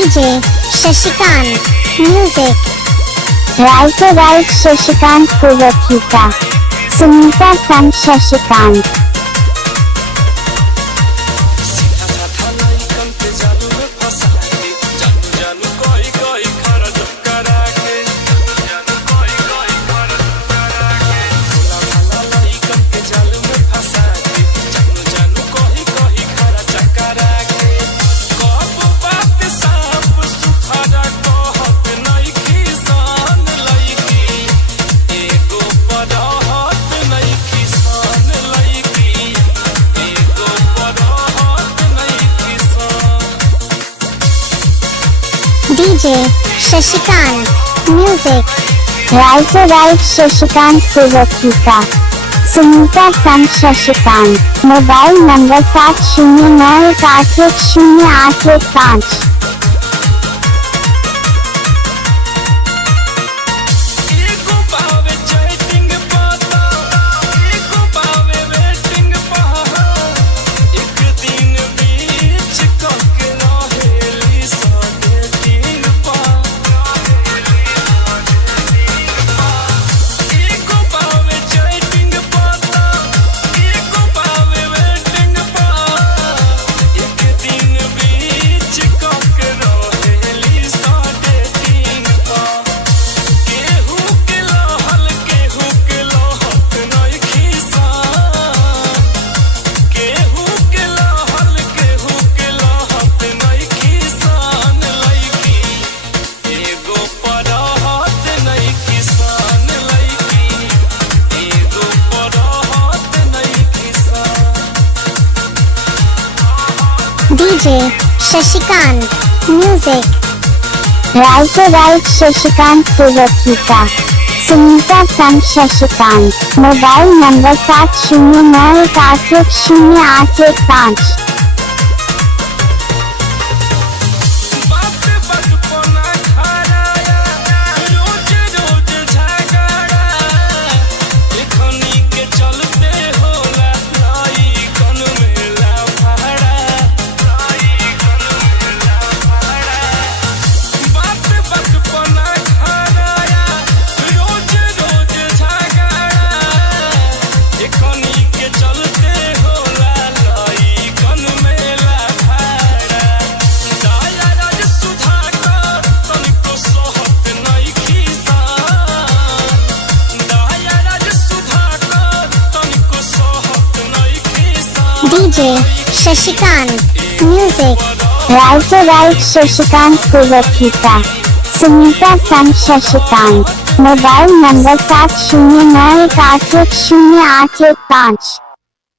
DJ Shashikant music. Writer write Shashikant को रचिता Sunita son Shashikant. DJ Shashikant music. Writer write Shashikant को रचिता Sunita son Shashikant. Mobile number 7091810815। DJ Shashikant music. Writer write Shashikant को रचिता Sunita son Shashikant. Mobile number 7091810815। DJ Shashikant music. Writer write Shashikant को रचिता Sunita son Shashikant. Mobile number 7091810815।